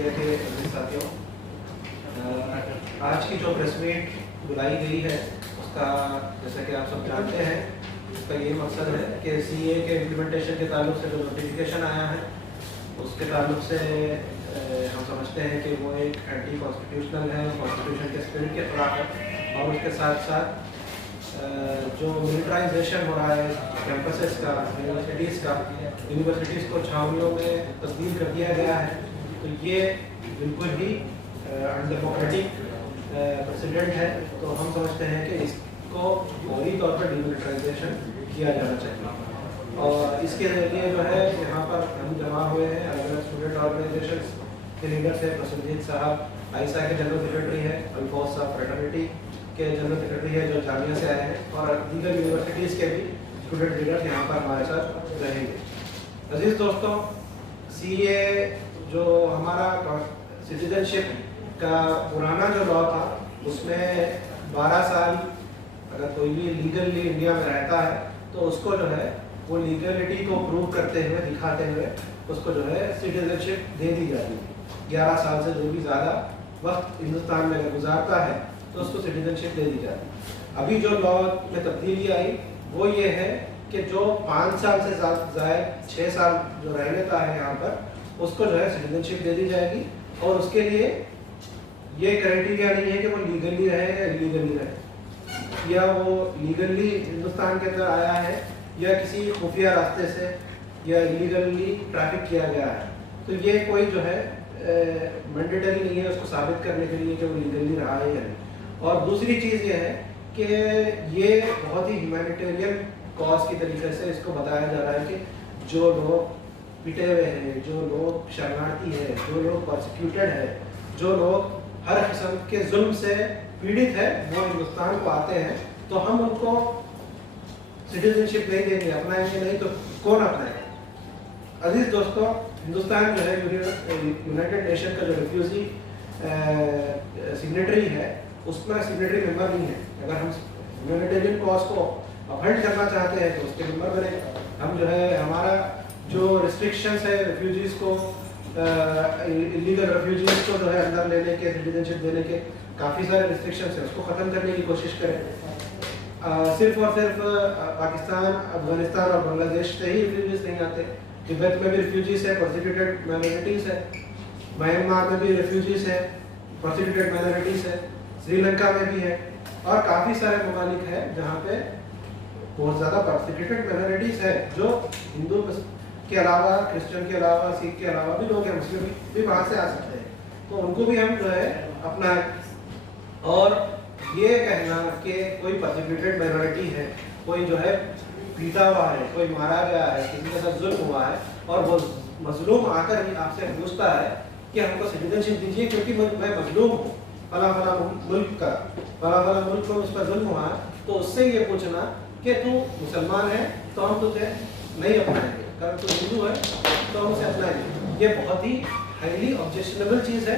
Media के साथियों, आज की जो प्रेस मीट बुलाई गई है उसका जैसा कि आप सब जानते हैं, उसका ये मकसद है कि सीए के इम्प्लीमेंटेशन के ताल्लुक से जो नोटिफिकेशन आया है उसके ताल्लुक से हम समझते हैं कि वो एक एंटी कॉन्स्टिट्यूशनल है, कॉन्स्टिट्यूशन के स्पिरिट के खिलाफ है। और उसके साथ साथ जो मिलिट्राइजेशन हो रहा है कैंपसेस का, यूनिवर्सिटीज़ को छावनियों में तब्दील कर दिया गया है, तो ये बिल्कुल ही अनडेमोक्रेटिक प्रेसिडेंट है। तो हम समझते हैं कि इसको फौरी तौर पर डिमिलिट्राइजेशन किया जाना चाहिए। और इसके लिए जो है यहाँ पर हम जमा हुए हैं, अलग अलग स्टूडेंट ऑर्गेनाइजेशन के लीडर्स हैं। प्रसन्नजीत साहब आईसा के जनरल सेक्रेटरी है, अल्फोज साहब फ्रेटर्निटी के जनरल सेक्रेटरी है जो जामिया से आए हैं, और दीगर यूनिवर्सिटीज़ के भी स्टूडेंट लीडर्स यहाँ पर हमारे साथ रहेंगे। अजीज़ दोस्तों, सीए जो हमारा सिटीजनशिप का पुराना जो लॉ था उसमें 12 साल अगर कोई भी लीगली इंडिया में रहता है तो उसको जो है वो लीगलिटी को प्रूव करते हुए, दिखाते हुए उसको जो है सिटीजनशिप दे दी जाती है। 11 साल से जो भी ज़्यादा वक्त हिंदुस्तान में अगर गुजारता है तो उसको सिटीजनशिप दे दी जाती है। अभी जो लॉ में तब्दीली आई वो ये है कि जो 5 साल से ज़्यादा 6 साल जो रह लेता है यहाँ पर उसको जो है सिटीजनशिप दे दी जाएगी। और उसके लिए ये क्राइटेरिया नहीं है कि वो लीगली रहे या इलीगली रहे, या वो लीगली हिंदुस्तान के अंदर आया है या किसी खुफिया रास्ते से या इलीगली ट्रैफिक किया गया है। तो ये कोई जो है मैंडेटरी नहीं है उसको साबित करने के लिए कि वो लीगली रहा है या नहीं। और दूसरी चीज़ ये है कि ये बहुत ही ह्यूमैनिटेरियन कॉज की तरीके से इसको बताया जा रहा है कि जो लोग पिटे हुए हैं, जो लोग शरणार्थी है, जो लोग प्रोसिक्यूटेड है, जो लोग हर किस्म के जुल्म से पीड़ित है, वो हिंदुस्तान को आते हैं, तो हम उनको सिटीजनशिप नहीं देंगे, अपनाएंगे नहीं तो कौन अपनाएगा। अजीज दोस्तों, हिंदुस्तान जो है यूनाइटेड नेशन का जो रिफ्यूजी सिग्नेटरी है उसमें सिग्नेटरी मेंबर नहीं है। अगर हम ह्यूमैनिटेरियन कॉज को अपहंड करना चाहते हैं तो उसके मेंबर बने। हम जो है हमारा जो रिस्ट्रिक्शंस है रिफ्यूजीज़ को, इलीगल रेफ्यूजीज़ को जो है अंदर लेने के, सिटीजनशिप देने के काफ़ी सारे रिस्ट्रिक्शंस हैं, उसको ख़त्म करने की कोशिश करें। सिर्फ और सिर्फ पाकिस्तान, अफगानिस्तान और बांग्लादेश से ही रिफ्यूजीज़ नहीं आते, तिब्बत में भी रिफ्यूजीज़ है, प्रोसिक्यूटेड माइनॉरिटीज़ है, म्यांमार में भी रिफ्यूजीज़ है, प्रोसिक्यूटेड माइनॉरिटीज़ है, श्रीलंका में भी है, और काफ़ी सारे ममालिक हैं जहाँ पे बहुत ज़्यादा प्रोसिक्यूटेड माइनॉरिटीज़ है जो हिंदू के अलावा, क्रिश्चियन के अलावा, सिख के अलावा भी लोग हैं, मुस्लिम भी वहाँ से आ सकते हैं, तो उनको भी हम जो है अपना। और ये कहना कि कोई प्रोसिक्यूटेड माइनॉरिटी है, कोई जो है पीटा हुआ है, कोई मारा गया है, किसी के साथ जुल्म हुआ है और वो मजलूम आकर भी आपसे पूछता है कि हमको सिटीजनशिप दीजिए क्योंकि मैं मजलूम हूँ, फला फला मुल्क का, फला फला मुल्क में उस पर जुल्म हुआ है, तो उससे ये पूछना कि तू मुसलमान है तो हम तुझे नहीं अपनाएंगे, अगर तू हिंदू है तो हम उसे अपनाएंगे। ये बहुत ही हाईली ऑब्जेक्शनेबल चीज़ है।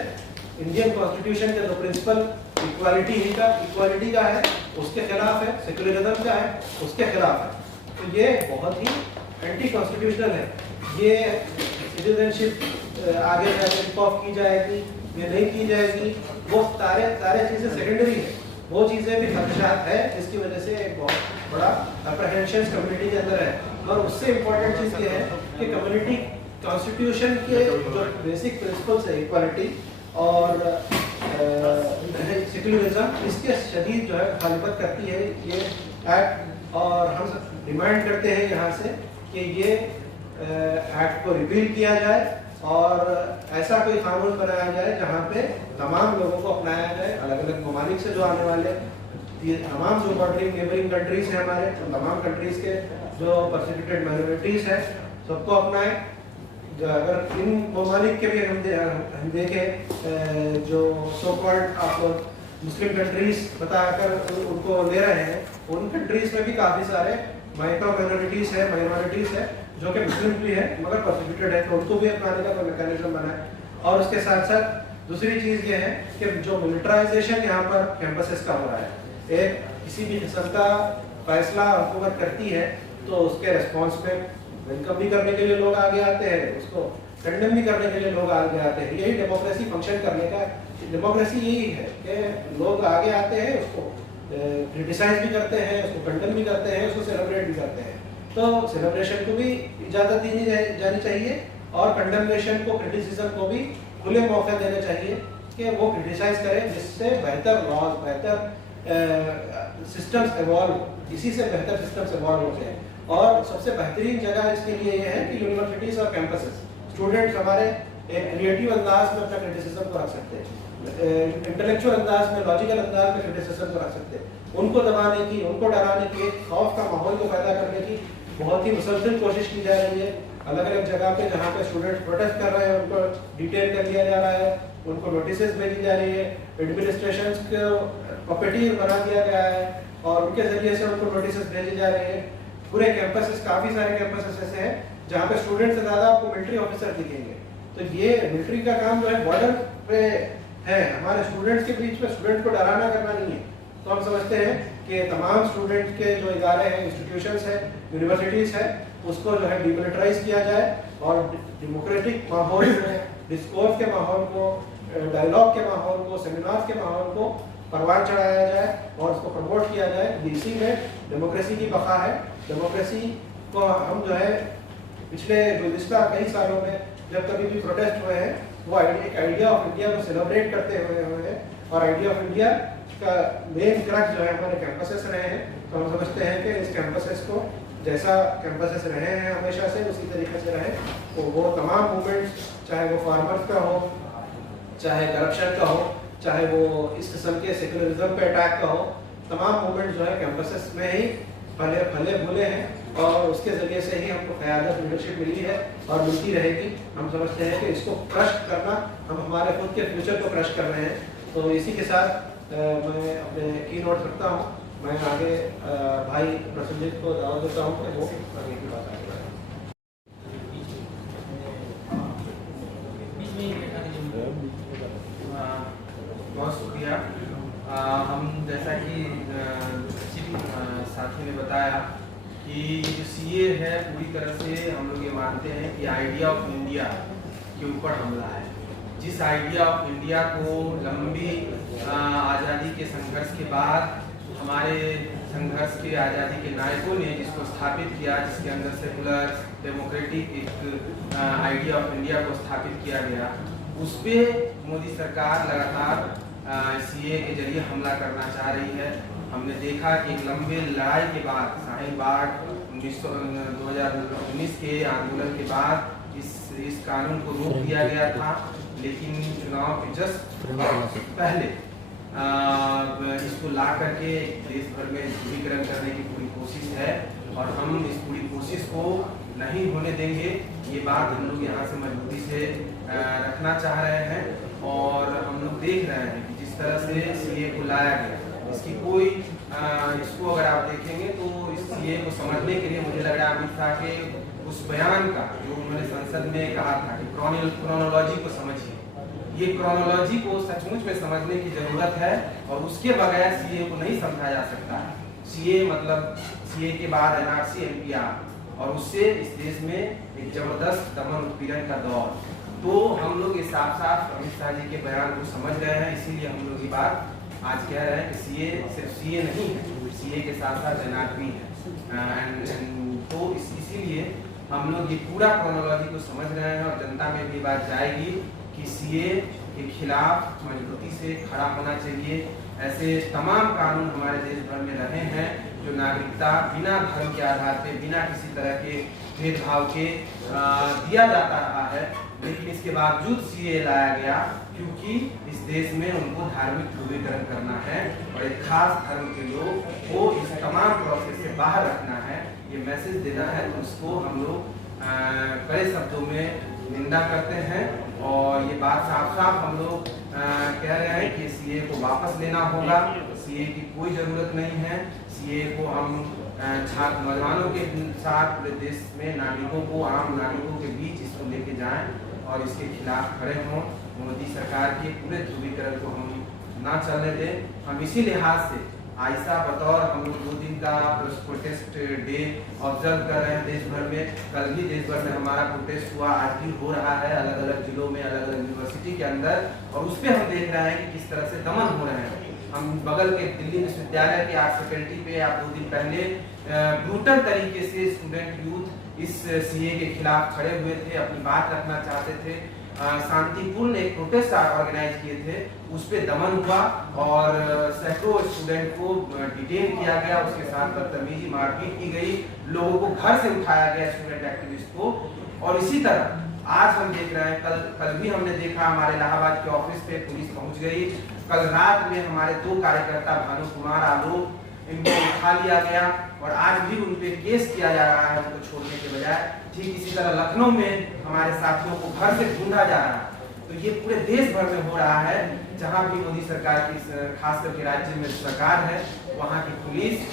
इंडियन कॉन्स्टिट्यूशन के जो प्रिंसिपल इक्वालिटी का है उसके खिलाफ है, सेकुलरिज्म का है उसके खिलाफ है, तो ये बहुत ही एंटी कॉन्स्टिट्यूशनल है। ये सिटीजनशिप आगे जाकर ऑफ की जाएगी या नहीं की जाएगी, वो सारे चीज़ें सेकेंडरी है, वो चीज़ें भी खदशात है जिसकी वजह से एक बहुत बड़ा अप्रहेंशन कम्युनिटी के अंदर है। और उससे इम्पोर्टेंट चीज़ ये है कि कम्युनिटी कॉन्स्टिट्यूशन के जो बेसिक प्रिंसिपल्स है, इक्वालिटी और सेकुलरिज्म, इसके शदीद जो है मुखालिफत करती है ये एक्ट। और हम डिमांड करते हैं यहाँ से कि ये एक्ट को रिपील किया जाए और ऐसा कोई कानून बनाया जाए जहाँ पे तमाम लोगों को अपनाया जाए, अलग अलग ममालिक से जो आने वाले ये तमाम जो बॉर्डरिंग नेबरिंग कंट्रीज हैं हमारे, तो तमाम कंट्रीज के जो प्रोसिक्यूटेड माइनॉरिटीज़ हैं सबको अपनाएं। अगर इन ममालिक के भी हम देखें जो सो कॉल्ड आप लोग मुस्लिम कंट्रीज बताकर उनको ले रहे हैं, उन कंट्रीज में भी काफ़ी सारे माइक्रो माइनॉरिटीज़ है जो कि मुस्लिम भी है मगर प्रोसिक्यूटेड है, तो उनको भी अपनाने का कोई मैकेनिज्म बनाए। और उसके साथ साथ दूसरी चीज़ ये है कि जो मिलिट्राइजेशन यहाँ पर कैंपसेस का हो रहा है, एक किसी भी किस्म का फैसला हुकूमत करती है तो उसके रिस्पॉन्स में वेलकम भी करने के लिए लोग आगे आते हैं, उसको कंडेम भी करने के लिए लोग आगे आते हैं। यही डेमोक्रेसी फंक्शन करने का, डेमोक्रेसी यही है कि लोग आगे आते हैं, उसको क्रिटिसाइज भी करते हैं, उसको कंडेम भी करते हैं, उसको सेलिब्रेट भी करते हैं। तो सेलिब्रेशन को भी इजाज़त दी जानी चाहिए और कंडेमनेशन को, क्रिटिसिज्म को भी खुले मौके देने चाहिए कि वो क्रिटिसाइज करें, जिससे बेहतर लॉज, बेहतर सिस्टम्स इवॉल्व, इसी से बेहतर सिस्टम्स इवॉल्व होते हैं। और सबसे बेहतरीन जगह इसके लिए ये है कि यूनिवर्सिटीज़ और कैंपसेस, स्टूडेंट्स हमारे एक क्रिएटिव अंदाज में अपना क्रिटिसिज्म को रख सकते हैं, इंटेलेक्चुअल अंदाज में, लॉजिकल अंदाज में क्रिटिसिज्म को रख सकते हैं। उनको दबाने की, उनको डराने की, खौफ का माहौल को पैदा करने की बहुत ही मुसलसल कोशिश की जा रही है। अलग अलग जगह पे जहाँ पे स्टूडेंट्स प्रोटेस्ट कर रहे हैं, उनको डिटेन कर लिया जा रहा है, उनको नोटिस भेजी जा रही है, एडमिनिस्ट्रेशन को पपेटीर बना दिया गया है और उनके जरिए से उनको नोटिस भेजी जा रही है। पूरे कैंपसेस, काफ़ी सारे कैंपसेस ऐसे हैं जहाँ पे स्टूडेंट से ज़्यादा आपको मिलिट्री ऑफिसर दिखेंगे। तो ये मिलिट्री का काम जो है बॉर्डर पे है, हमारे स्टूडेंट्स के बीच में स्टूडेंट को डराना करना नहीं है। तो हम समझते हैं कि तमाम स्टूडेंट के जो इदारे हैं, इंस्टीट्यूशंस हैं, यूनिवर्सिटीज़ हैं, उसको जो है डिमिलिटराइज किया जाए और डेमोक्रेटिक माहौल में, डिस्कोर्स के माहौल को, डायलॉग के माहौल को, सेमिनार्स के माहौल को परवान चढ़ाया जाए और उसको प्रमोट किया जाए। इसी में डेमोक्रेसी की बका है। डेमोक्रेसी को हम जो है पिछले गुज़िश्ता कई सालों में जब कभी भी प्रोटेस्ट हुए हैं, वो एक आइडिया ऑफ इंडिया को सेलिब्रेट करते हुए हैं और आइडिया ऑफ इंडिया का मेन क्रक्स जो है हमारे कैंपसेस रहे हैं। तो हम समझते हैं कि इस कैंपसेस को, जैसा कैंपसेस रहे हैं हमेशा से, उसी तरीके से रहे। तो वो तमाम मूवमेंट्स, चाहे वो फार्मर्स का हो, चाहे करप्शन का हो, चाहे वो इस किस्म के सेकुलरिज्म पे अटैक का हो, तमाम मूवमेंट जो है कैंपसेस में ही फले फूले हैं और उसके ज़रिए से ही हमको क़यादत, लीडरशिप मिली है और मिलती रहेगी। हम समझते हैं कि इसको क्रश करना, हम हमारे खुद के फ्यूचर को क्रश कर रहे हैं। तो इसी के साथ मैं अपने की नोट रखता हूँ। मैं आगे भाई प्रसन्नजीत को दावत देता हूँ कि वो आगे की बात आगे बढ़ाएं। बहुत शुक्रिया। हम जैसा कि साथी ने बताया कि जो सीए है, पूरी तरह से हम लोग ये मानते हैं कि आइडिया ऑफ इंडिया के ऊपर हमला है। जिस आइडिया ऑफ इंडिया को लंबी आज़ादी के संघर्ष के बाद हमारे संघर्ष के, आज़ादी के नायकों ने जिसको स्थापित किया, जिसके अंदर सेकुलर डेमोक्रेटिक एक आइडिया ऑफ इंडिया को स्थापित किया गया, उस पर मोदी सरकार लगातार सीए के जरिए हमला करना चाह रही है। हमने देखा कि एक लंबे लड़ाई के बाद, शाहीन बाग 2019 के आंदोलन के बाद इस कानून को रोक दिया गया था, लेकिन चुनाव के जस्ट पहले इसको ला करके देश भर में ध्रुवीकरण करने की पूरी कोशिश है और हम इस पूरी कोशिश को नहीं होने देंगे। ये बात हम लोग यहाँ से मजबूती से रखना चाह रहे हैं और हम लोग देख रहे हैं कि जिस तरह से सीए को लाया गया, इसकी कोई इसको अगर आप देखेंगे तो इस सीए को समझने के लिए मुझे लग रहा है अमित शाह के उस बयान का जो उन्होंने संसद में कहा था कि क्रोनोलॉजी को समझिए, ये क्रोनोलॉजी को सचमुच में समझने की जरूरत है और उसके बगैर सीए को नहीं समझा जा सकता है। सीए मतलब सीए के बाद एनआरसी, एनपीआर और उससे इस देश में एक जबरदस्त दमन उत्पीड़न का दौर। तो हम लोग ये साफ साफ अमित शाह जी के बयान को समझ रहे हैं, इसीलिए हम लोग ये बात आज कह रहे हैं कि सीए सिर्फ सीए नहीं है, सीए के साथ साथ एनआरपी है। तो इसीलिए हम लोग ये पूरा क्रोनोलॉजी को समझ रहे हैं और जनता में भी बात जाएगी कि सीए के खिलाफ मजबूती से खड़ा होना चाहिए। ऐसे तमाम कानून हमारे देश भर में रहे हैं जो नागरिकता बिना धर्म के आधार पे, बिना किसी तरह के भेदभाव के दिया जाता रहा है, लेकिन इसके बावजूद सीए लाया गया क्योंकि इस देश में उनको धार्मिक ध्रुवीकरण करना है और एक खास धर्म के लोग को इस तमाम प्रोसेस से बाहर रखना है, ये मैसेज देना है। तो उसको हम लोग कड़े शब्दों में निंदा करते हैं और ये बात साफ साफ हम लोग कह रहे हैं कि सीए को वापस लेना होगा। सीए की कोई ज़रूरत नहीं है। सीए को हम छात्र नौजवानों के साथ पूरे देश में नागरिकों को, आम नागरिकों के बीच इसको लेके जाएं और इसके खिलाफ खड़े हों। मोदी सरकार के पूरे ध्रुवीकरण को हम ना चलने दें। हम इसी लिहाज से आयशा बतौर हम लोग 2 दिन का प्रोटेस्ट डे ऑब्जर्व कर रहे हैं देश भर में। कल भी देश भर में हमारा प्रोटेस्ट हुआ, आज भी हो रहा है अलग अलग जिलों में, अलग अलग यूनिवर्सिटी के अंदर, और उस पर हम देख रहे हैं कि किस तरह से दमन हो रहे हैं। हम बगल के दिल्ली विश्वविद्यालय के आर्ट फैकल्टी पे आप 2 दिन पहले ब्रूटल तरीके से स्टूडेंट यूथ इस सीए के खिलाफ खड़े हुए थे, अपनी बात रखना चाहते थे, शांतिपूर्ण एक प्रोटेस्ट ऑर्गेनाइज किए थे, उस पर दमन हुआ और सैकड़ों स्टूडेंट को डिटेन किया गया, उसके साथ बदतमीजी मारपीट की गई, लोगों को घर से उठाया गया स्टूडेंट एक्टिविस्ट को। और इसी तरह आज हम देख रहे हैं, कल भी हमने देखा हमारे इलाहाबाद के ऑफिस पे पुलिस पहुंच गई। कल रात में हमारे 2 कार्यकर्ता भानु कुमार आलोक, इनको उठा लिया गया और आज भी उन पे केस किया जा रहा है उनको छोड़ने के बजाय। ठीक इसी तरह लखनऊ में हमारे साथियों को घर से ढूंढा जा रहा है। तो ये पूरे देश भर में हो रहा है, जहाँ भी मोदी सरकार की खास करके राज्य में सरकार है, वहाँ की पुलिस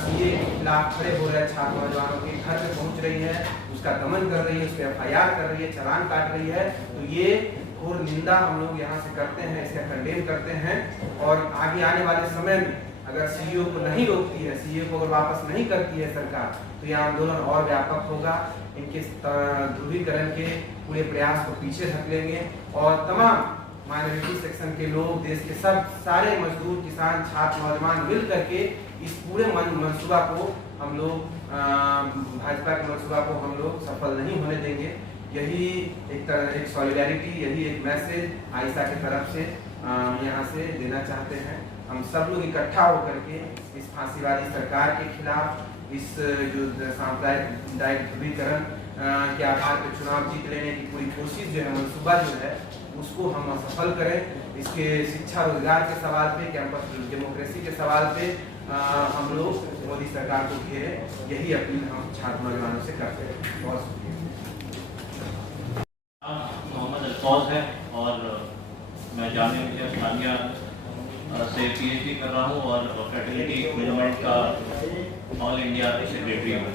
सीए के खिलाफ खड़े हो रहे छात्र नौजवानों के घर पे पहुँच रही है, उसका दमन कर रही है, उस पर FIR कर रही है, चालान काट रही है। तो ये घोर निंदा हम लोग यहाँ से करते हैं, इसका कंडेम करते हैं। और आगे आने वाले समय में अगर सीईओ को नहीं रोकती है, सीईओ को अगर वापस नहीं करती है सरकार, तो यह आंदोलन और व्यापक होगा। इनके ध्रुवीकरण के पूरे प्रयास को पीछे धकेलेंगे और तमाम माइनॉरिटी सेक्शन के लोग, देश के सारे मजदूर, किसान, छात्र, नौजवान मिल करके इस पूरे मंसूबा को हम लोग, भाजपा के मंसूबा को हम लोग सफल नहीं होने देंगे। यही एक सॉलिडारिटी, यही एक मैसेज आयशा की तरफ से यहाँ से देना चाहते हैं। हम सब लोग इकट्ठा होकर के इस फांसीवादी सरकार के खिलाफ, इस जो सांप्रदायिक ध्रुवीकरण के आधार पर चुनाव जीत लेने की पूरी कोशिश जो है, मंसूबा जो है, उसको हम सफल करें। इसके शिक्षा रोजगार के सवाल पे, कैंपस डेमोक्रेसी के सवाल पे हम लोग मोदी सरकार को घेरे, यही अपील हम छात्र नौजवानों से करते हैं। बहुत शुक्रिया। मोहम्मद अल्फाज है और मैं जामिया मिलिया इस्लामिया से PhD कर रहा हूँ और फ्रेटर्निटी मूवमेंट का ऑल इंडिया सेक्रेटरी हूँ।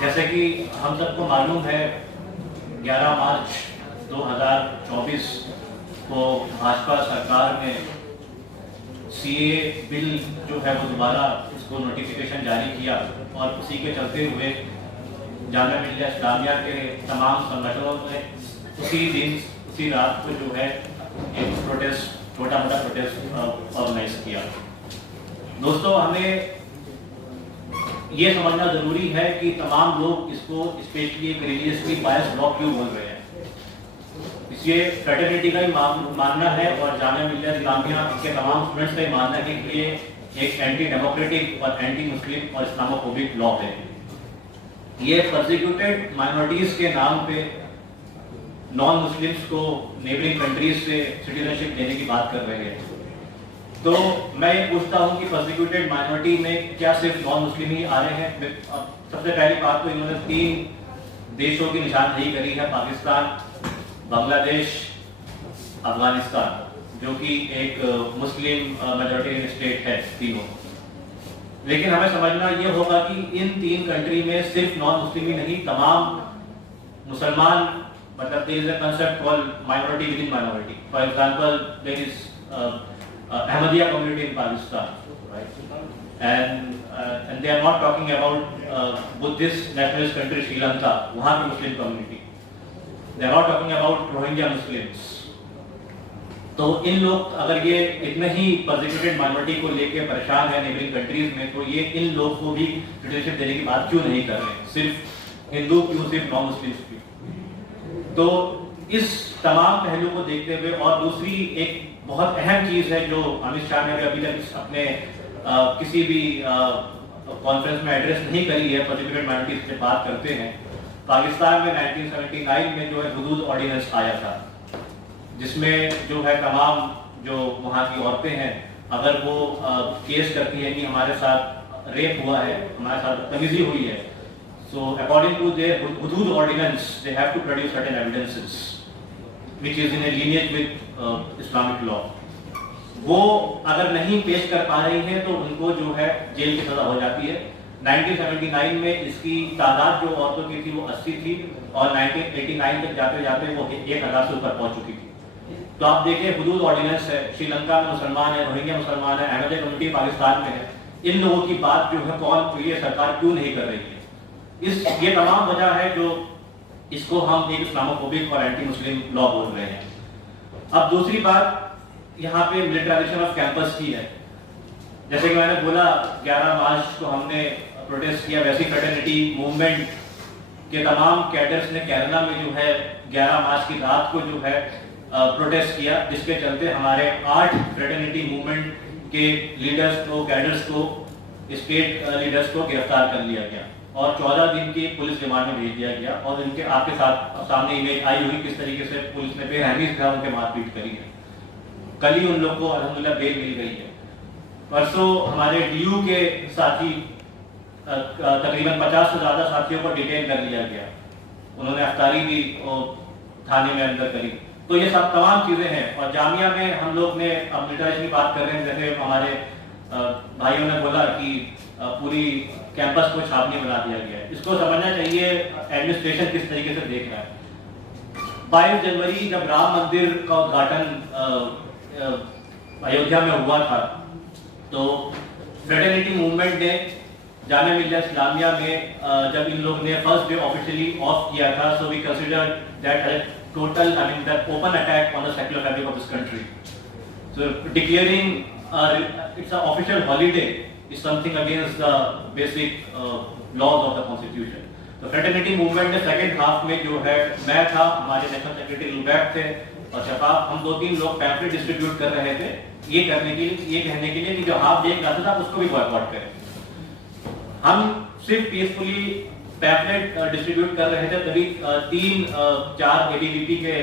जैसे कि हम सबको मालूम है, 11 मार्च 2024 को भाजपा सरकार ने CA बिल जो है वो दोबारा इसको नोटिफिकेशन जारी किया और उसी के चलते हुए जामिया मिलिया इस्लामिया के तमाम संगठनों ने उसी दिन, उसी रात को जो है एक प्रोटेस्ट, छोटा मोटा प्रोटेस्ट ऑर्गेनाइज किया। दोस्तों, हमें ये समझना जरूरी है कि तमाम लोग इसको स्पेशली एक रिलीजियसली बायस ब्लॉक क्यों बोल रहे हैं। इसलिए फ्रेटर्निटी का ही मानना है और जामिया मिलिया इस्लामिया के तमाम स्टूडेंट्स का ही मानना है कि ये एक एंटी डेमोक्रेटिक और एंटी मुस्लिम और इस्लामोफोबिक लॉ है। ये परसिक्यूटेड माइनॉरिटीज के नाम पे नॉन मुस्लिम्स को नेबरिंग कंट्रीज से सिटीजनशिप देने की बात कर रहे हैं। तो मैं ये पूछता हूँ कि परसिक्यूटेड माइनॉरिटी में क्या सिर्फ नॉन मुस्लिम ही आ रहे हैं? सबसे पहली बात तो इन्होंने 3 देशों की निशानदेही करी है, पाकिस्तान, बांग्लादेश, अफगानिस्तान, जो कि एक मुस्लिम मेजॉरिटी स्टेट है तीनों। लेकिन हमें समझना ये होगा कि इन 3 कंट्री में सिर्फ नॉन मुस्लिम ही नहीं, तमाम मुसलमान, मतलब there is a concept called minority within minority. For example, there is Ahmadiyya community in Pakistan, right? And they are not talking about Buddhist nationalist country Sri Lanka, वहाँ की Muslim community. They are not talking about Rohingya Muslims. तो इन लोग अगर ये इतने ही persecuted minority को लेके परेशान है नेबरिंग कंट्रीज में, तो ये इन लोग को भी सिटीजनशिप देने की बात क्यों नहीं कर रहे हैं? सिर्फ हिंदू क्यों, सिर्फ नॉन मुस्लिम्स क्यों? तो इस तमाम पहलू को देखते हुए, और दूसरी एक बहुत अहम चीज है जो अमित शाह ने अभी तक अपने किसी भी कॉन्फ्रेंस में एड्रेस नहीं करी है, परसिक्यूटेड माइनॉरिटीज से बात करते हैं। पाकिस्तान में 1979 में जो है हुदूद ऑर्डिनेंस आया था, जिसमें जो है तमाम जो वहाँ की औरतें हैं, अगर वो केस करती है कि हमारे साथ रेप हुआ है, हमारे साथ बदतमीजी हुई है, so according to their Hudud ordinance they have to produce certain evidences which is in a lineage with Islamic law. वो अगर नहीं पेश कर पा रही हैं तो उनको जो है जेल की सजा हो जाती है। 1979 में इसकी तादाद जो औरतों की थी वो 80 थी और 1989 तक जाते जाते वो 1000 से ऊपर पहुंच चुकी थी। तो आप देखिए हुदूद ऑर्डिनेंस है, श्रीलंका में मुसलमान है, रोहिंग्या मुसलमान है, अहमदिया कम्युनिटी पाकिस्तान में है, इन लोगों की बात जो है कौन ये सरकार क्यों नहीं कर रही है? ये तमाम वजह है जो इसको हम एक इस्लामोफोबिक और एंटी मुस्लिम लॉ बोल रहे हैं। अब दूसरी बात यहाँ पे मिलिटराइजेशन ऑफ कैंपस की है। जैसे कि मैंने बोला 11 मार्च को हमने प्रोटेस्ट किया, वैसी फ्रेटर्निटी मूवमेंट के तमाम कैडर्स ने केरला में जो है 11 मार्च की रात को जो है प्रोटेस्ट किया, जिसके चलते हमारे 8 फ्रेटर्निटी मूवमेंट के लीडर्स को, कैडर्स को, स्टेट लीडर्स को गिरफ्तार कर लिया गया और 14 दिन की पुलिस रिमांड में भेज दिया गया। और इनके आपके सामने इमेज आई हुई किस तरीके से पुलिस ने बेरहमी से उनके मारपीट करी है। कल ही उन लोग को अल्हम्दुलिल्लाह बेल मिल गई है। परसों हमारे डीयू के साथी तकरीबन 50 से ज्यादा साथियों को डिटेन कर लिया गया, उन्होंने अफ्तारी भी थाने में अंदर करी। तो ये सब तमाम चीजें हैं। और जामिया में हम लोग ने अब मिलिटराइजेशन की बात कर रहे हैं, जैसे हमारे भाइयों ने बोला कि पूरी कैंपस को छावनी बना दिया गया है। इसको समझना चाहिए एडमिनिस्ट्रेशन किस तरीके से देख रहा है। 22 जनवरी जब राम मंदिर का उद्घाटन अयोध्या में हुआ था, तो फ्रेटर्निटी मूवमेंट ने जामिया मिल्लिया इस्लामिया में जब इन लोग ने फर्स्ट डे ऑफिशियली ऑफ किया था, so we consider that total, I mean, the open attack on the secular fabric of this country. So declaring it's an official holiday is something against the basic laws of the constitution. तो fraternity movement के second half में जो है मैं था, हमारे national secretary लुबैक थे और शफाफ, हम 2-3 लोग पैम्फलेट डिस्ट्रीब्यूट कर रहे थे ये करने के लिए, ये कहने के लिए कि जो हाफ डे क्लासेस आप उसको भी बॉयकॉट करें। हम सिर्फ पीसफुली पैम्फलेट डिस्ट्रीब्यूट कर रहे थे, तभी 3-4 एबीवीपी के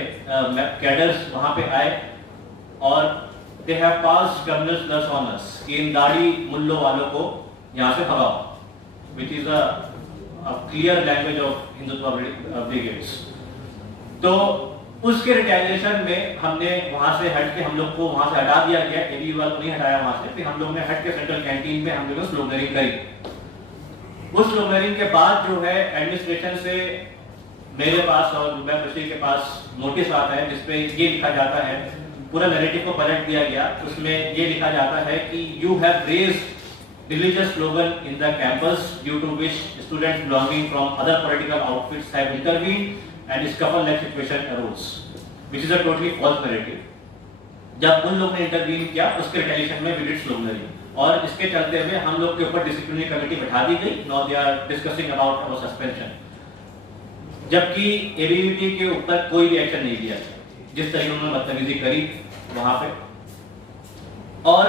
कैडर्स वहां पे आए और they have passed criminal slurs on us कि इन दाढ़ी मुल्लों वालों को यहां से भगाओ, which is a clear language of Hindutva brigades. तो उसके रिटेलिएशन में हमने वहां से हट के हम लोग को वहां से हटा दिया गया, एबी वालों को नहीं हटाया वहां से, फिर हम लोग ने हट के सेंट्रल कैंटीन में हम लोगों ने स्लोगनरिंग करी। उस स्लोगनरिंग के बाद जो है एडमिनिस्ट्रेशन से मेरे पास और लुबैक बशीर के पास नोटिस आता है जिसपे ये लिखा जाता है, पूरा नैरेटिव को पलट दिया गया, उसमें ये लिखा जाता है कि you have raised religious slogan in the campus due to which students belonging from other political outfits have intervened and scuffle like situation arose, which is a totally false narrative. जब उन लोगों ने इंटरवीन किया उसके retaliation में we did स्लोगनरिंग और इसके चलते हुए हम लोग के ऊपर डिसिप्लिनरी कमेटी बैठा दी गई। Now they are discussing about our suspension, जबकि एबीवीपी के ऊपर कोई भी एक्शन नहीं लिया गया जिस तरीके उन्होंने बदतमीजी करी वहां पे। और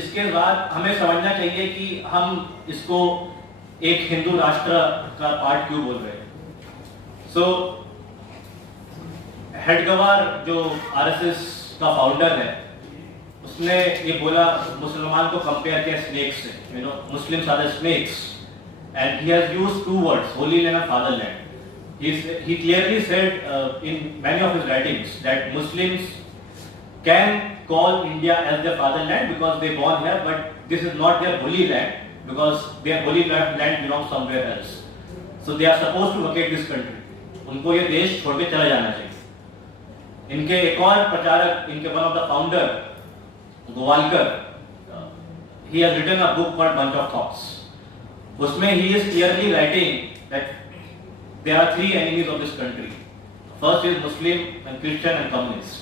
इसके बाद हमें समझना चाहिए कि हम इसको एक हिंदू राष्ट्र का पार्ट क्यों बोल रहे हैं। सो हेडगवार जो आरएसएस का फाउंडर है, उसने ये बोला मुसलमान को कंपेयर किया स्नेक्स से, you know Muslims are the snakes, and he has used 2 words, holy land and fatherland. He clearly said in many of his writings that Muslims can call India as their fatherland because they born here, but this is not their holy land because their holy land belongs somewhere else. So they are supposed to vacate this country. उनको ये देश छोड़ के चला जाना चाहिए। इनके एक और प्रचारक, इनके one of the founder Gowalkar, he has written a book called Bunch of Thoughts. उसमें he is clearly writing that there are 3 enemies of this country. First is Muslim and Christian and communist.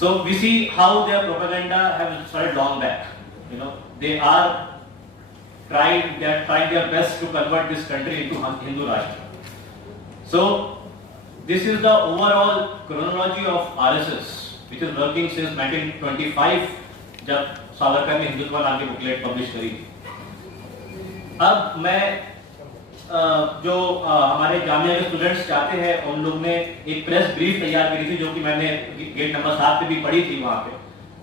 So we see how their propaganda have started long back. You know, they are trying their best to convert this country into Hindu Rashtra. So this is the overall chronology of RSS, which is working since 1925, जब सावरकर ने हिंदुत्व नाम की booklet publish करी। अब मैं जो हमारे जामिया के स्टूडेंट्स चाहते हैं, उन लोग ने एक प्रेस ब्रीफ तैयार करी थी जो कि मैंने गेट नंबर 7 पे भी पढ़ी थी वहाँ पे।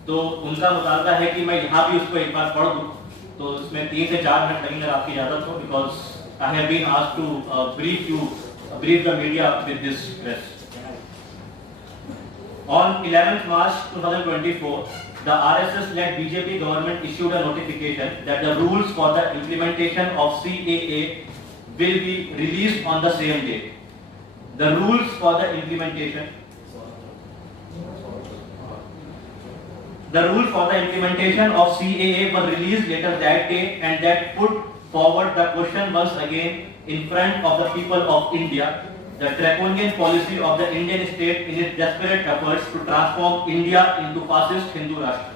तो उनका मुतालबा है कि मैं यहाँ भी उसको एक बार पढ़ दूँ, तो उसमें 3 से 4 मिनट लगेंगे आपकी इजाजत हो, because I have been asked to brief the media with this press. On 11th March 2024, the RSS-led BJP government issued a notification that the rules for the implementation of CAA will be released on the same day. The rules for the implementation. The rules for the implementation of CAA were released later that day, and that put forward the question once again in front of the people of India, the draconian policy of the Indian state in its desperate efforts to transform India into fascist Hindu Rashtra.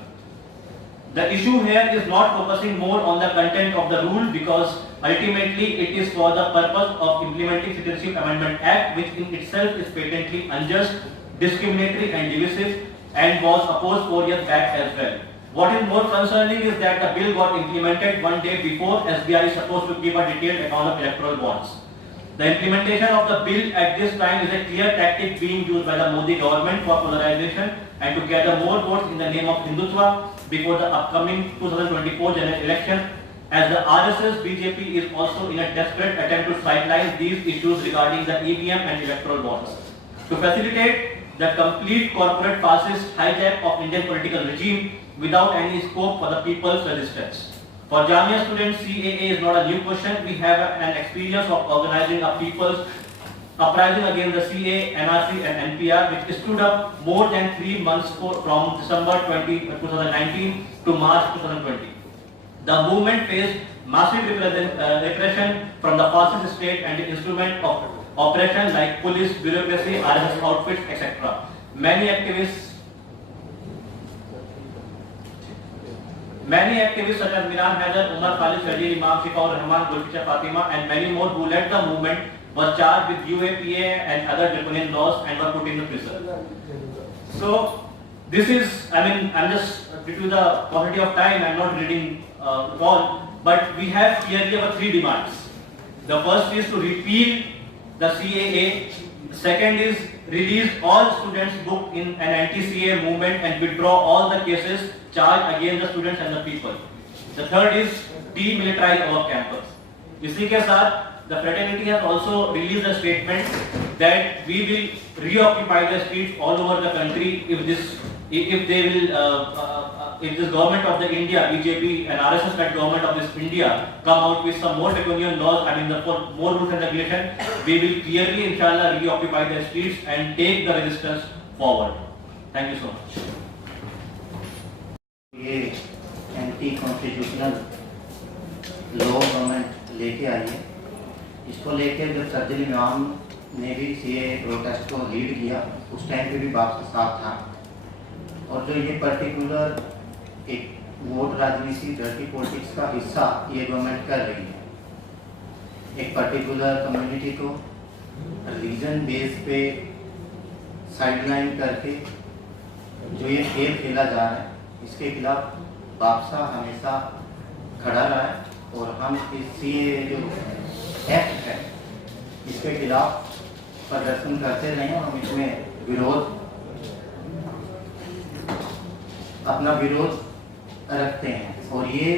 The issue here is not focusing more on the content of the rule, because ultimately it is for the purpose of implementing Citizenship Amendment Act, which in itself is patently unjust, discriminatory and divisive, and was opposed 4 years back as well. What is more concerning is that the bill got implemented one day before SBI is supposed to give a detailed account of electoral bonds. The implementation of the bill at this time is a clear tactic being used by the Modi government for polarization and to gather more votes in the name of Hindutva before the upcoming 2024 general election, as the RSS BJP is also in a desperate attempt to sideline these issues regarding the EVM and electoral bonds. To facilitate the complete corporate fascist hijack of Indian political regime without any scope for the people's resistance. For Jamia students, CAA is not a new question. We have an experience of organizing a people's uprising against the CA, NRC and NPR, which stood up more than 3 months from December 2019 to March 2020. The movement faced massive repression from the fascist state and the instrument of oppression like police, bureaucracy, RSS outfits, etc. Many activists such as Miran Haider, Umar Khalid, Shajir Imam, Shifaur Rahman, Gulfisha Fatima and many more who led the movement were charged with UAPA and other draconian laws and were put into prison. So this is, I'm just, due to the paucity of time, I'm not reading all, but we have clearly our 3 demands. The first is to repeal the CAA. Second is release all students booked in an anti-CAA movement and withdraw all the cases charged against the students and the people. The third is demilitarize our campus. इसी के साथ the fraternity has also released a statement that we will reoccupy the streets all over the country if this government of the India, BJP and RSS-led government of this India come out with some more draconian laws, more rules and regulations, we will clearly, inshallah, reoccupy the streets and take the resistance forward. Thank you so much. ये anti constitutional law government लेके आई है, इसको लेके जब सर्जिल इमाम ने भी CA protest को लीड किया, उस टाइम पे भी बाप का साथ था। और जो ये पर्टिकुलर एक वोट राजनीति, डर्टी पॉलिटिक्स का हिस्सा ये गवर्नमेंट कर रही है, एक पर्टिकुलर कम्युनिटी को रीजन बेस पे साइडलाइन करके जो ये खेल खेला जा रहा है, इसके खिलाफ बापसा हमेशा खड़ा रहा है। और हम इस सीए जो एक्ट है इसके खिलाफ प्रदर्शन करते रहे हैं। हम इसमें अपना विरोध रखते हैं। और ये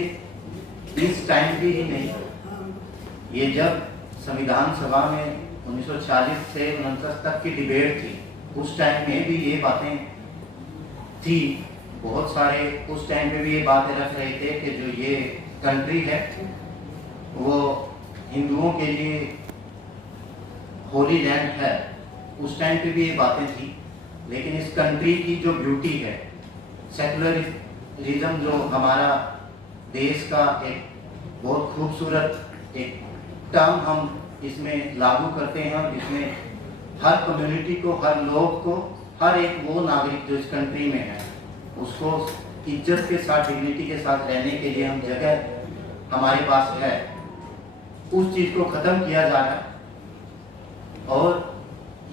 इस टाइम भी ही नहीं, ये जब संविधान सभा में 1940 से 1949 तक की डिबेट थी, उस टाइम में भी ये बातें थी। बहुत सारे उस टाइम पे भी ये बातें रख रहे थे कि जो ये कंट्री है वो हिंदुओं के लिए होली लैंड है। उस टाइम पे भी ये बातें थी। लेकिन इस कंट्री की जो ब्यूटी है, सेकुलरिज्म जो हमारा देश का एक बहुत खूबसूरत एक टर्म हम इसमें लागू करते हैं, जिसमें हर कम्युनिटी को, हर लोग को, हर एक वो नागरिक जो इस कंट्री में है उसको इज्जत के साथ, डिग्निटी के साथ रहने के लिए हम जगह हमारे पास है, उस चीज़ को ख़त्म किया जा रहा है। और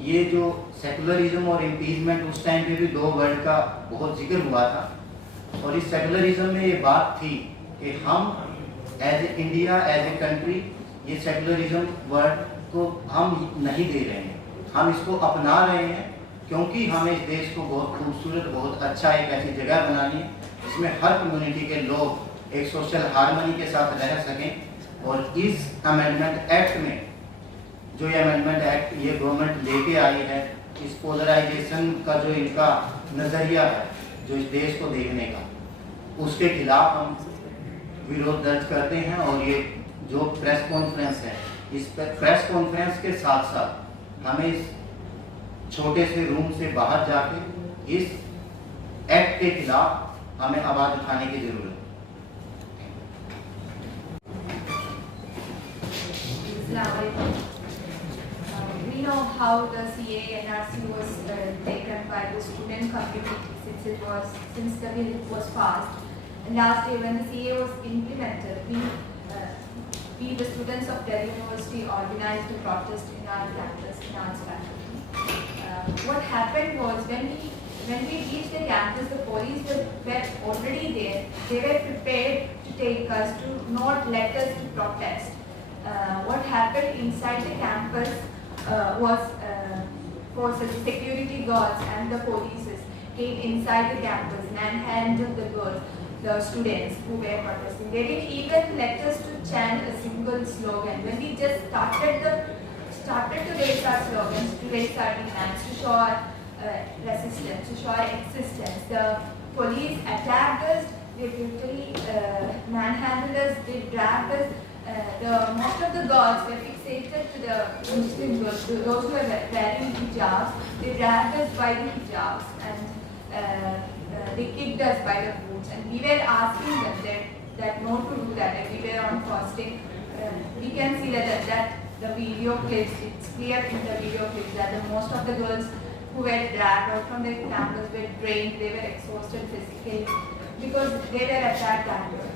ये जो सेकुलरिज्म और इम्पीचमेंट, उस टाइम पे भी 2 वर्ड का बहुत जिक्र हुआ था। और इस सेकुलरिज्म में ये बात थी कि हम as a India, as a country, ये सेकुलरिज्म वर्ड को हम नहीं दे रहे हैं, हम इसको अपना रहे हैं, क्योंकि हमें इस देश को बहुत खूबसूरत, बहुत अच्छा एक ऐसी जगह बनानी है जिसमें हर कम्युनिटी के लोग एक सोशल हार्मनी के साथ रह सकें। और इस अमेंडमेंट एक्ट में, जो ये अमेंडमेंट एक्ट ये गवर्नमेंट लेके आई है, इस पोलराइजेशन का जो इनका नज़रिया है जो इस देश को देखने का, उसके खिलाफ हम विरोध दर्ज करते हैं। और ये जो प्रेस कॉन्फ्रेंस है, इस प्रेस कॉन्फ्रेंस के साथ साथ हमें इस छोटे से रूम से बाहर जाके इस एक्ट के खिलाफ हमें आवाज़ उठाने की ज़रूरत है। We know how the CA NRC was taken by the student community since the bill was passed. And last year when the CA was implemented, we the students of Delhi University organized a protest in our campus, in our faculty. What happened was when we reached the campus, the police were already there. They were prepared to take us, to not let us to protest. What happened inside the campus was forces, security guards and the police came inside the campus and handled the students who were protesting. They didn't even let us to chant a single slogan. When we just started to raise our slogans, to raise our demands, to show our resistance, to show our existence, the police attacked us. They brutally manhandled us. They dragged us. Most of the guards were fixated to the Muslim girls, those who were wearing hijabs. They dragged us by the hijabs and they kicked us by the boots. And we were asking them that not to do that. And we were on fasting. We can see that the video clips, it's clear in the video clips that most of the girls who were dragged out from their campus were drained. They were exhausted physically because they were attacked that way.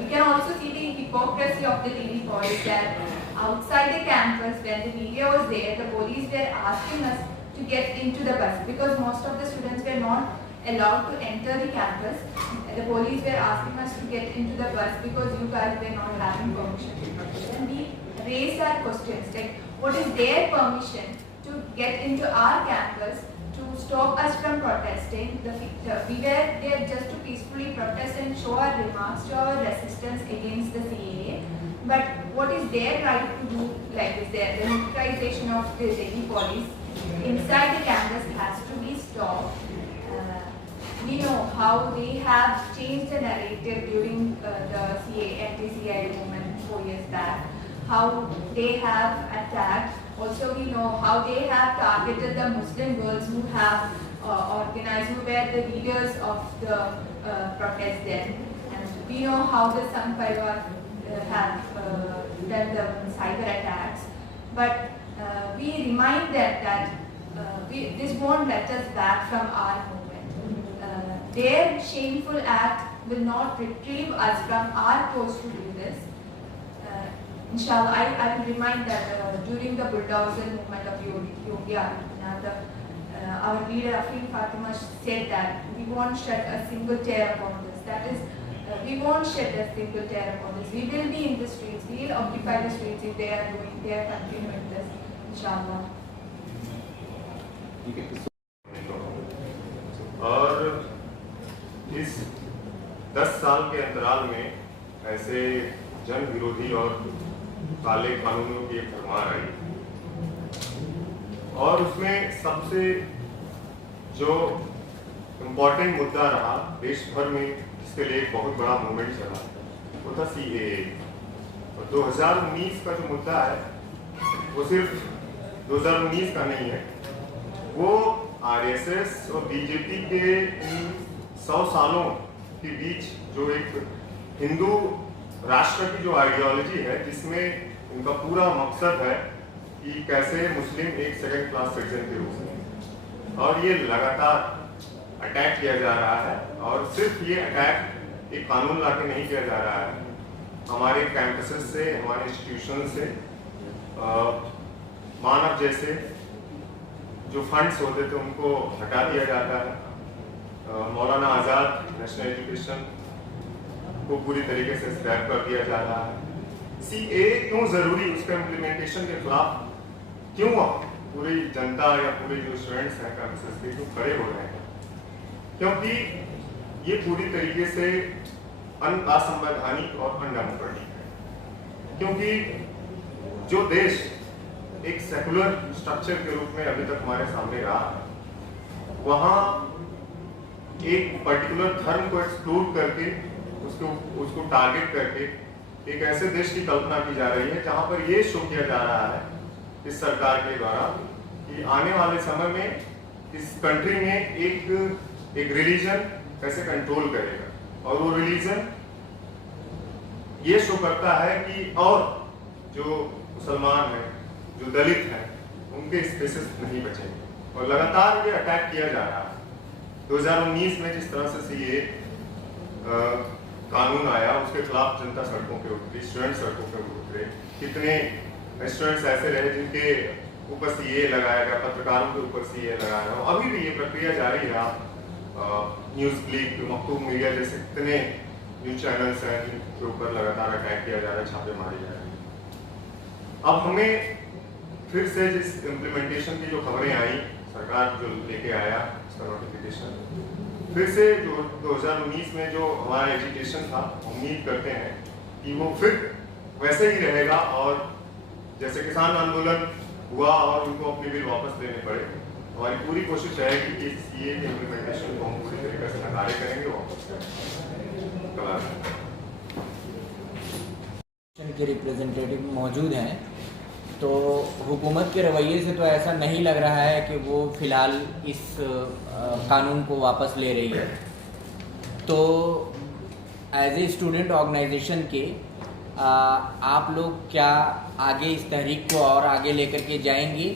We can also see the hypocrisy of the Delhi police that outside the campus, when the media was there, the police were asking us to get into the bus because most of the students were not allowed to enter the campus. The police were asking us to get into the bus because you guys were not having permission to protest. And we raised our questions like, what is their permission to get into our campus to stop us from protesting? We were there just to peacefully protest and show our remarks, show our resistance against the CAA. But what is their right to do like this? The militarization of the Delhi police inside the campus has to be stopped. We know how they have changed the narrative during the anti-CAA movement 4 years back, how they have attacked. Also, we know how they have targeted the Muslim girls who have organized, who were the leaders of the protest then. And we know how the Sangh Parivar have done the cyber attacks. But we remind them that this won't let us back from our movement. Their shameful act will not retrieve us from our course to do this. Inshallah, I will remind that during the bulldozer movement of Yogi Adityanath, our leader Afreen Fatima said that we won't shed a single tear upon this. That is, we won't shed a single tear upon this. We will be in the streets. We will occupy the streets if they are continuing this. Inshallah. और इस 10 साल के अंतराल में ऐसे जन विरोधी और काले कानूनों की एक भरमार आई और उसमें सबसे जो इम्पोर्टेंट मुद्दा रहा देश भर में, जिसके लिए एक बहुत बड़ा मूवमेंट चला, वो था CAA। और 2019 का जो मुद्दा है वो सिर्फ 2019 का नहीं है, वो RSS और BJP के इन 100 सालों के बीच जो एक हिंदू राष्ट्र की जो आइडियोलॉजी है, जिसमें उनका पूरा मकसद है कि कैसे मुस्लिम एक सेकंड क्लास सिटीजन के रूप में, और ये लगातार अटैक किया जा रहा है। और सिर्फ ये अटैक एक कानून लाके नहीं किया जा रहा है, हमारे कैंपसेस से, हमारे इंस्टीट्यूशन से मानव जैसे जो फंड्स होते थे उनको हटा दिया जाता है। मौलाना आज़ाद नेशनल एजुकेशन को पूरी तरीके से स्क्रैप कर दिया जा रहा है। CAA क्यों ज़रूरी, उसका इम्प्लीमेंटेशन के खिलाफ क्यों पूरी जनता या पूरे जो स्टूडेंट्स हैं कैंपसेस के क्यों खड़े हो रहे हैं? क्योंकि ये पूरी तरीके से असंवैधानिक और अनडेमोक्रेटिक है। क्योंकि जो देश एक सेकुलर स्ट्रक्चर के रूप में अभी तक हमारे सामने रहा है, वहाँ एक पर्टिकुलर धर्म को एक्सक्लूड करके उसको टारगेट करके एक ऐसे देश की कल्पना की जा रही है जहाँ पर ये शो किया जा रहा है इस सरकार के द्वारा कि आने वाले समय में इस कंट्री में एक रिलीजन कैसे कंट्रोल करेगा। और वो रिलीजन ये शो करता है कि और जो मुसलमान हैं, जो दलित हैं, उनके स्पेसेस नहीं बचेंगे। और लगातार ये अटैक किया जा रहा है। 2019 में जिस तरह से सीए कानून आया, उसके खिलाफ जनता सड़कों पे उतरी, स्टूडेंट सड़कों पे उतरे। कितने स्टूडेंट्स ऐसे रहे जिनके ऊपर सीए लगाया गया, पत्रकारों के ऊपर सीए लगाया गया। अभी भी ये प्रक्रिया जारी है। आप न्यूज़ क्लिक, मखतूम मीडिया जैसे कितने न्यूज चैनल्स हैं जिनके ऊपर लगातार अटैक किया जा रहा है, छापे मारे जा रहे हैं। अब हमें फिर से जिस इम्प्लीमेंटेशन की जो खबरें आई, सरकार जो लेके आया उसका नोटिफिकेशन, फिर से जो 2019 में जो हमारा एजुकेशन था, उम्मीद करते हैं कि वो फिर वैसे ही रहेगा। और जैसे किसान आंदोलन हुआ और उनको अपने बिल वापस लेने पड़े, हमारी पूरी कोशिश है कि इस सीए के इम्प्लीमेंटेशन को हम पूरी तरीके से नकारे करेंगे, वापस के रिप्रेजेंटेटिव मौजूद हैं। तो हुकूमत के रवैये से तो ऐसा नहीं लग रहा है कि वो फ़िलहाल इस कानून को वापस ले रही है। तो एज ए स्टूडेंट ऑर्गेनाइजेशन के आप लोग क्या आगे इस तहरीक को और आगे लेकर के जाएंगे,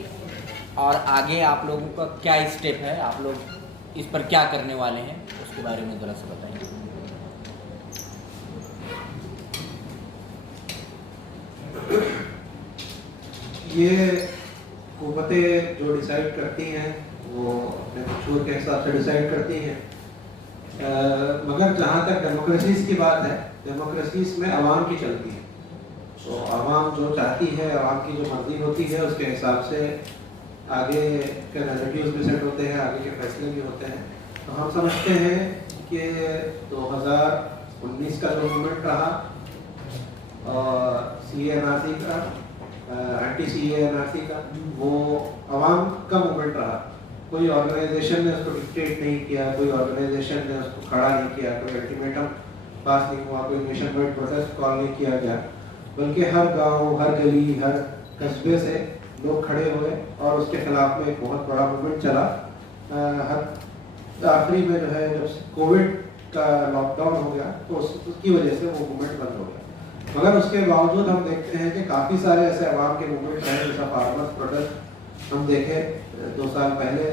और आगे आप लोगों का क्या स्टेप है, आप लोग इस पर क्या करने वाले हैं, उसके बारे में ज़रा सा बताएंगे। ये हुकूमतें जो डिसाइड करती हैं वो अपने मंशूर के हिसाब से डिसाइड करती हैं। मगर जहाँ तक डेमोक्रेसीज़ की बात है, डेमोक्रेसीज़ में आवाम की चलती है। तो आवाम जो चाहती है, आवाम की जो मर्जी होती है, उसके हिसाब से आगे के नैरेटिव्स भी सेट होते हैं, आगे के फैसले भी होते हैं। तो हम समझते हैं कि 2019 का जो मूवमेंट रहा और CA/NRC का, एंटी CA/NRC का, वो आवाम का मूवमेंट रहा। कोई ऑर्गेनाइजेशन ने उसको डिक्टेट नहीं किया, कोई ऑर्गेनाइजेशन ने उसको खड़ा नहीं किया, कोई अल्टीमेटम पास नहीं हुआ, कोई नेशन वाइड प्रोटेस्ट कॉल नहीं किया गया, बल्कि हर गांव, हर गली, हर कस्बे से लोग खड़े हुए और उसके खिलाफ में एक बहुत बड़ा मूवमेंट चला। हर आखिरी में जो है, जब कोविड का लॉकडाउन हो गया तो उसकी वजह से वो मूवमेंट बंद हो गया। मगर उसके बावजूद हम देखते हैं कि काफ़ी सारे ऐसे अवाम के मूवमेंट हैं, जैसा फार्मर्स प्रोटेस्ट हम देखें 2 साल पहले,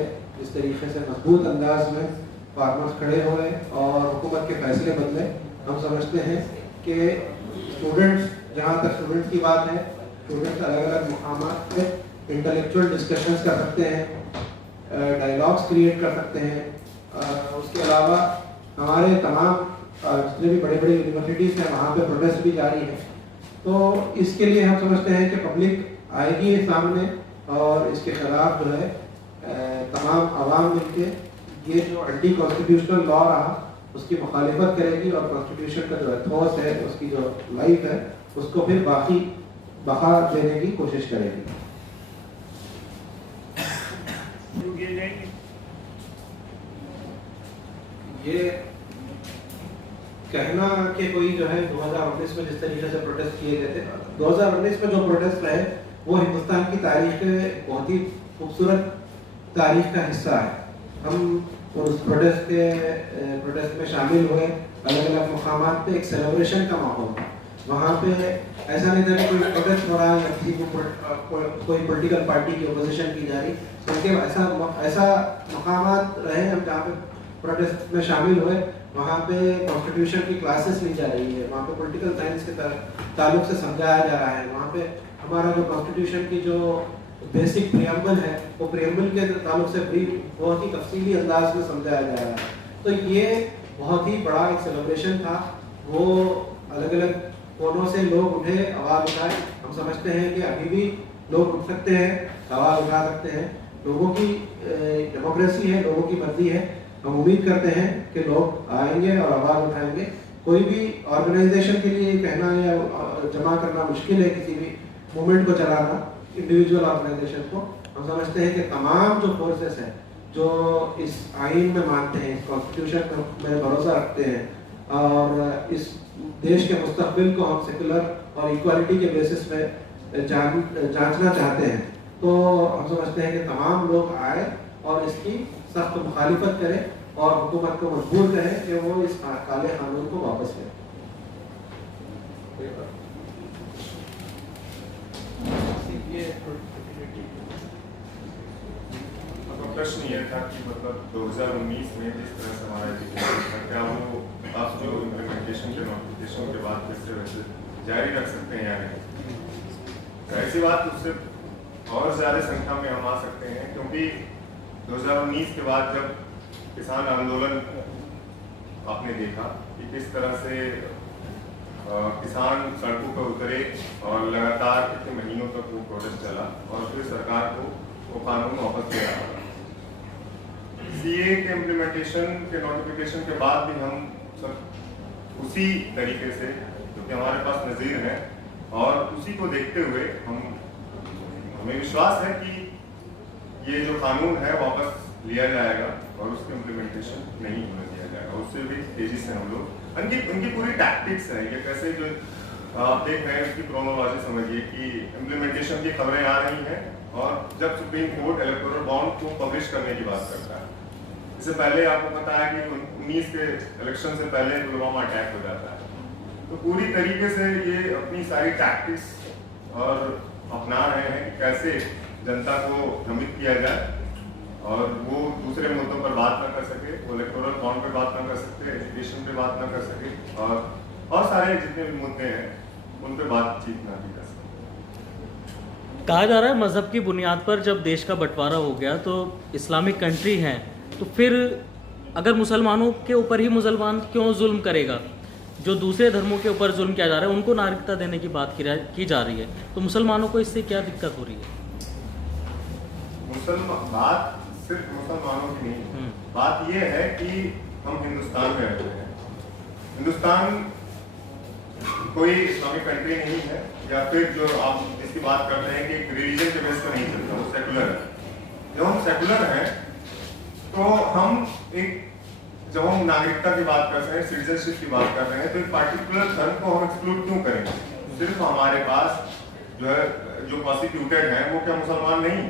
इस तरीके से मजबूत अंदाज में फार्मर्स खड़े हुए और हुकूमत के फैसले बदले। हम समझते हैं कि स्टूडेंट्स, जहाँ तक स्टूडेंट्स की बात है, स्टूडेंट्स अलग अलग मकामात पे इंटेलेक्चुअल डिस्कशंस कर सकते हैं, डायलॉग्स क्रिएट कर सकते हैं। उसके अलावा हमारे तमाम जितने भी बड़े बड़े यूनिवर्सिटीज़ हैं, वहाँ पे प्रोटेस्ट भी जारी है। तो इसके लिए हम समझते हैं कि पब्लिक आएगी सामने और इसके खिलाफ जो है तमाम आवाम मिलके ये जो एंटी कॉन्स्टिट्यूशनल लॉ रहा उसकी मुखालिफत करेगी और कॉन्स्टिट्यूशन का जो एथोस है, उसकी जो लाइफ है, उसको फिर बाकी बहा देने की कोशिश करेगी। ये कहना कि कोई जो है 2019 में जिस तरीके से प्रोटेस्ट किए गए थे, 2019 में जो प्रोटेस्ट रहे वो हिंदुस्तान की तारीख के बहुत ही खूबसूरत तारीख का हिस्सा है। हम उस प्रोटेस्ट में शामिल हुए, अलग अलग मकामात पे एक सेलिब्रेशन का माहौल था। वहाँ पे ऐसा नहीं था कि कोई प्रोटेस्ट हो रहा है या किसी को कोई पॉलिटिकल पार्टी की अपोजिशन की जा रही, बल्कि ऐसा मकामात रहे हम जहाँ पे प्रोटेस्ट में शामिल हुए, वहाँ पे कॉन्स्टिट्यूशन की क्लासेस ली जा रही है, वहाँ पे पॉलिटिकल साइंस के ताल्लुक से समझाया जा रहा है, वहाँ पे हमारा जो कॉन्स्टिट्यूशन की जो बेसिक प्रियम्बल है वो प्रियम्बल के ताल्लुक से बहुत ही तफसीली अंदाज में समझाया जा रहा है। तो ये बहुत ही बड़ा एक सेलिब्रेशन था। वो अलग अलग कोनों से लोग उठे, आवाज़ उठाए। हम समझते हैं कि अभी भी लोग उठ सकते हैं, आवाज़ उठा सकते हैं। लोगों की डेमोक्रेसी है, लोगों की मर्जी है। हम उम्मीद करते हैं कि लोग आएंगे और आवाज़ उठाएंगे। कोई भी ऑर्गेनाइजेशन के लिए कहना या जमा करना मुश्किल है, किसी भी मूवमेंट को चलाना, इंडिविजुअल ऑर्गेनाइजेशन को। हम समझते हैं कि तमाम जो फोर्सेस हैं जो इस आइन में मानते हैं, इस कॉन्स्टिट्यूशन में भरोसा रखते हैं और इस देश के मुस्तकबिल को हम सेकुलर और इक्वालिटी के बेसिस में जांचना चाहते हैं, तो हम समझते हैं कि तमाम लोग आए और इसकी सख्त मुखालिफत करें और हुकूमत को मजबूर करें कि वो इस काले कानून को वापस लें। प्रश्न ये था कि मतलब 2019 में जिस तरह से हमारा एजुकेशन था, क्या वो आप जो इम्प्लीमेंटेशन के नोटिफिकेशन के बाद फिर से वैसे जारी रख सकते हैं या नहीं? ऐसी बात उससे और ज़्यादा संख्या में हम आ सकते हैं, क्योंकि 2019 के बाद जब किसान आंदोलन आपने देखा कि किस तरह से किसान सड़कों पर उतरे और लगातार कितने महीनों तक वो प्रोटेस्ट चला और फिर सरकार को वो कानून वापस ले आया। सीए के इम्प्लीमेंटेशन के नोटिफिकेशन के बाद भी हम सब उसी तरीके से, क्योंकि हमारे पास नज़ीर है और उसी को देखते हुए हमें विश्वास है कि ये जो कानून है वापस लिया जाएगा और उसकी इम्प्लीमेंटेशन नहीं होने दिया जाएगा। उससे भी तेजी से हम लोग उनकी पूरी टैक्टिक्स है, ये कैसे जो आप देख रहे हैं उसकी क्रोनोलॉजी समझिए कि इम्प्लीमेंटेशन की खबरें आ रही हैं और जब सुप्रीम कोर्ट इलेक्टोरल बॉन्ड को पब्लिश करने की बात करता है, इससे पहले आपको पता है कि 19 के इलेक्शन से पहले पुलवामा अटैक हो जाता है। तो पूरी तरीके से ये अपनी सारी टैक्टिक्स और अपना रहे हैं कि कैसे जनता को भ्रमित किया जाए और वो दूसरे मुद्दों पर बात ना कर सके, वो इलेक्टोरल बॉन्ड पे बात ना कर सकते, एजुकेशन पे बात ना कर सके और सारे जितने भी मुद्दे हैं उन पे बातचीत ना भी कर सके। कहा जा रहा है मज़हब की बुनियाद पर जब देश का बंटवारा हो गया तो इस्लामिक कंट्री हैं, तो फिर अगर मुसलमानों के ऊपर ही मुसलमान क्यों जुल्म करेगा? जो दूसरे धर्मों के ऊपर जुल्म किया जा रहा है उनको नागरिकता देने की बात की जा रही है, तो मुसलमानों को इससे क्या दिक्कत हो रही है? बात सिर्फ मुसलमानों की नहीं, बात यह है कि हम हिंदुस्तान में रहते हैं। हिंदुस्तान कोई इस्लामिक कंट्री नहीं है, या फिर जो आप जिसकी बात कर रहे हैं कि एक रिलीजन के बेस पर नहीं चलता, वो सेकुलर है। जब हम सेकुलर हैं तो जब हम नागरिकता की बात कर रहे हैं, सिटीजनशिप की बात कर रहे हैं, तो एक पार्टिकुलर धर्म को हम एक्सक्लूड क्यों करेंगे? सिर्फ हमारे पास जो है जो प्रोसिक्यूटेड है वो क्या मुसलमान नहीं है?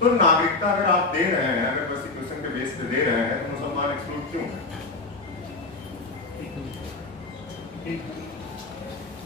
तो नागरिकता अगर आप दे रहे हैं, अगर प्रोसिक्यूशन के बेस पे दे रहे हैं, तो मुसलमान एक्सक्लूड क्यों है?